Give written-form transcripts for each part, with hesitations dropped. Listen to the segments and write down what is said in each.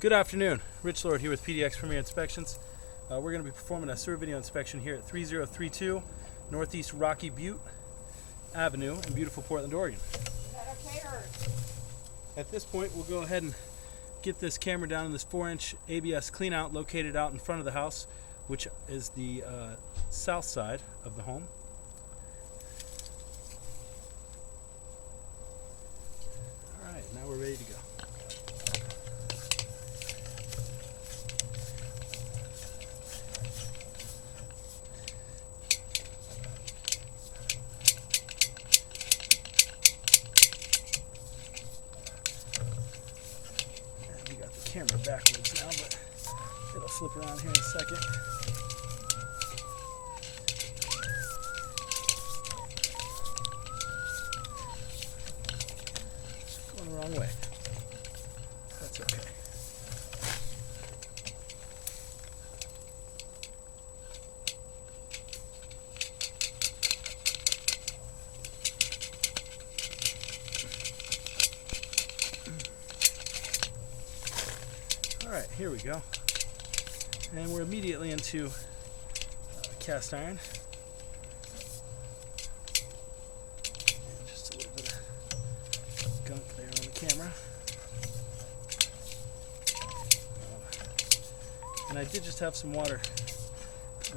Good afternoon, Rich Lord here with PDX Premier Inspections. We're going to be performing a sewer video inspection here at 3032 Northeast Rocky Butte Avenue in beautiful Portland, Oregon. Is that okay, or? At this point, we'll go ahead and get this camera down in this 4-inch ABS cleanout located out in front of the house, which is the south side of the home. Alright, now we're ready to go. Camera backwards now, but it'll flip around here in a second. Going the wrong way. That's okay. Alright, here we go. And we're immediately into cast iron. And just a little bit of gunk there on the camera. And I did just have some water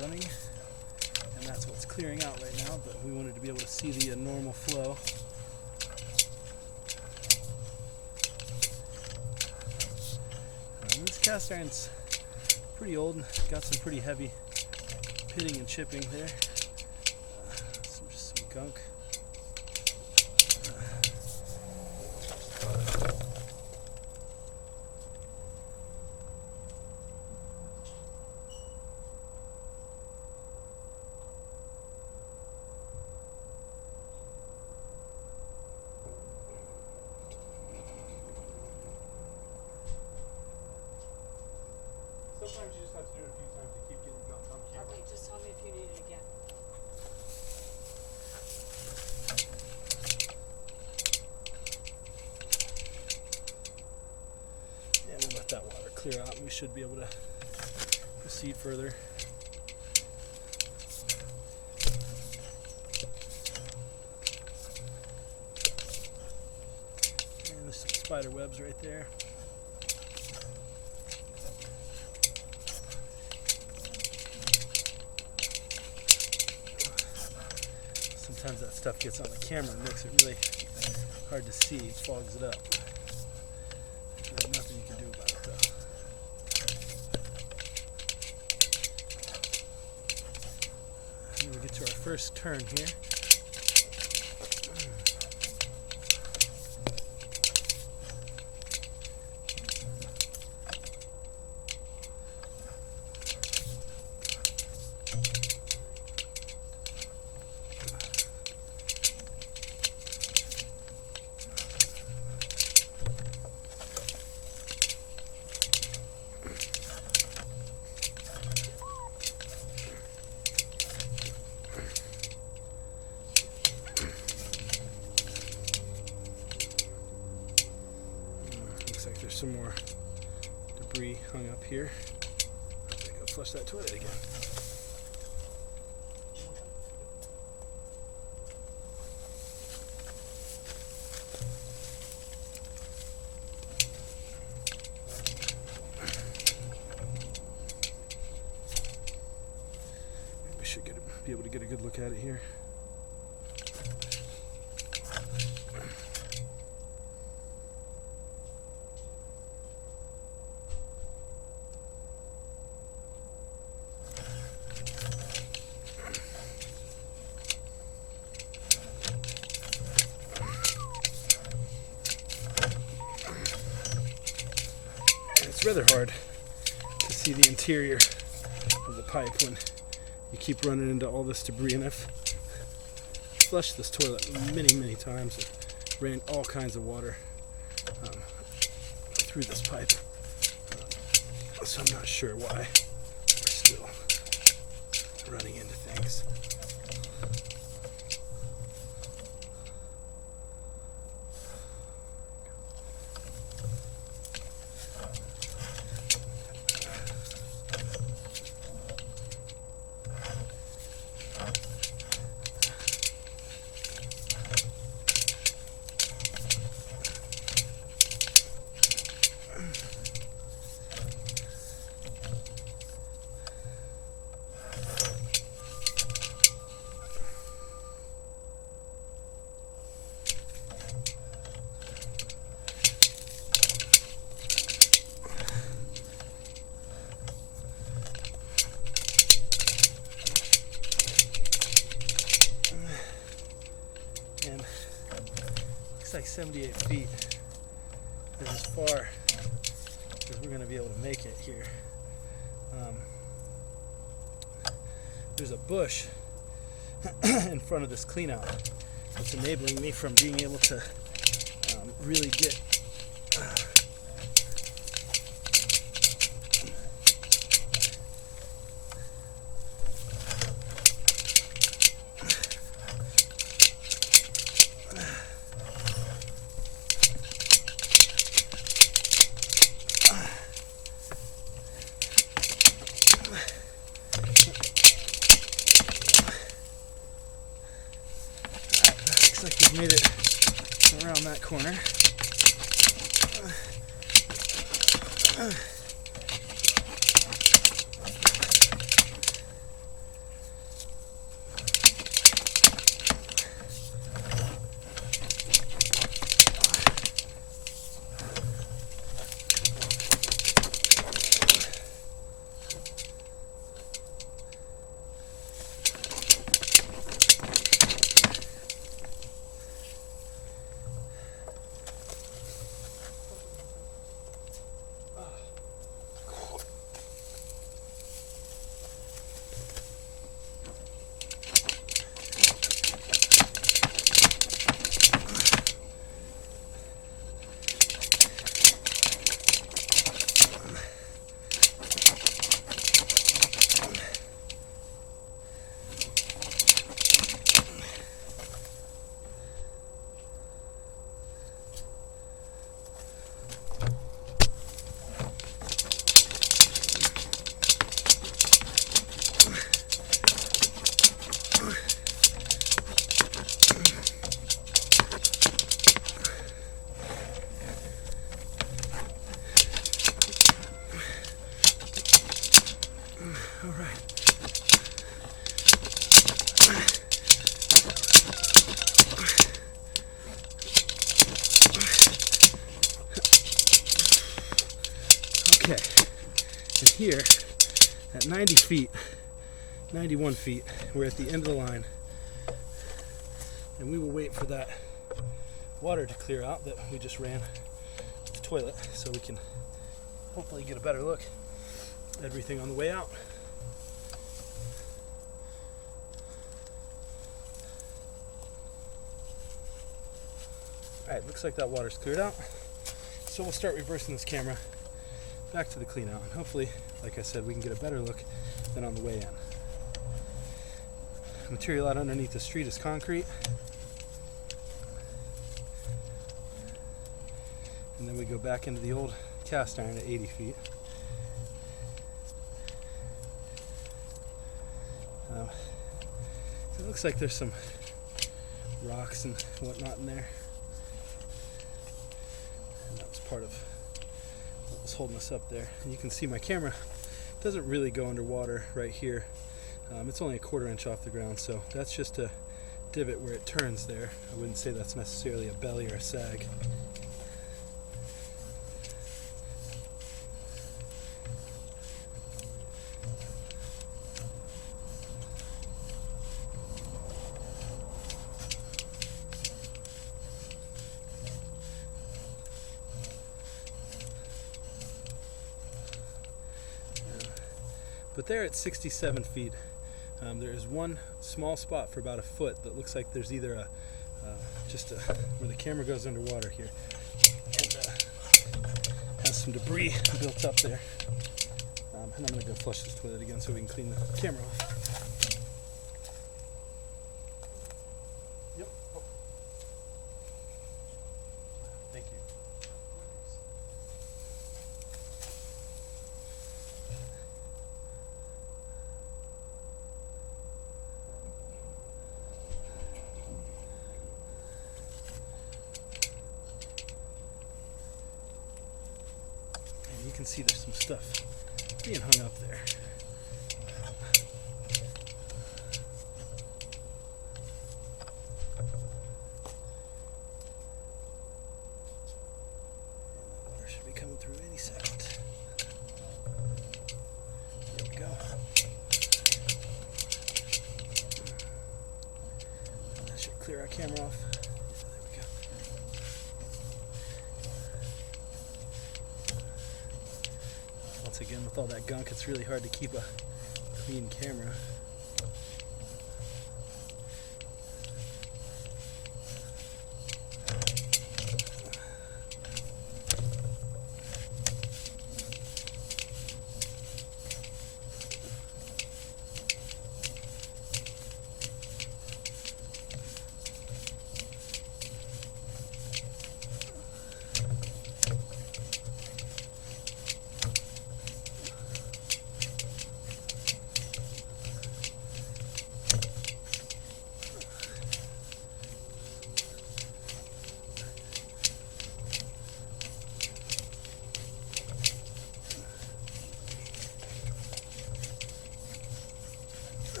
running, and that's what's clearing out right now, but we wanted to be able to see the normal flow. This cast iron's pretty old and got some pretty heavy pitting and chipping there. Just some gunk. Sometimes you just have to do it a few times to keep getting gunk on camera. Okay, just tell me if you need it again. Yeah, we'll let that water clear out and we should be able to proceed further. And there's some spider webs right there. Sometimes that stuff gets on the camera and makes it really hard to see. It fogs it up. There's nothing you can do about it though. And we get to our first turn here. Looks like there's some more debris hung up here. I'm gonna go flush that toilet again. We should be able to get a good look at it here. It's rather hard to see the interior of the pipe when you keep running into all this debris, and I've flushed this toilet many times and ran all kinds of water through this pipe, so I'm not sure why we're still running into things. 78 feet is as far as we're going to be able to make it here. There's a bush in front of this cleanout that's enabling me from being able to really get looks like we've made it around that corner. Okay, and here at 90 feet, 91 feet, we're at the end of the line, and we will wait for that water to clear out that we just ran to the toilet so we can hopefully get a better look at everything on the way out. Alright, looks like that water's cleared out. So we'll start reversing this camera back to the clean out. And hopefully, like I said, we can get a better look than on the way in. The material out underneath the street is concrete. And then we go back into the old cast iron at 80 feet. It looks like there's some rocks and whatnot in there. And that was part of what was holding us up there. And you can see my camera doesn't really go underwater right here. It's only a 1/4 inch off the ground, so that's just a divot where it turns there. I wouldn't say that's necessarily a belly or a sag. But there at 67 feet, there is one small spot for about a foot that looks like there's either where the camera goes underwater here, and has some debris built up there. And I'm going to go flush this toilet again so we can clean the camera off. Yep. Oh. Thank you. You can see there's some stuff being hung up there. And the water should be coming through any second. There we go. That should clear our camera off. There we go. Once again, with all that gunk, it's really hard to keep a clean camera.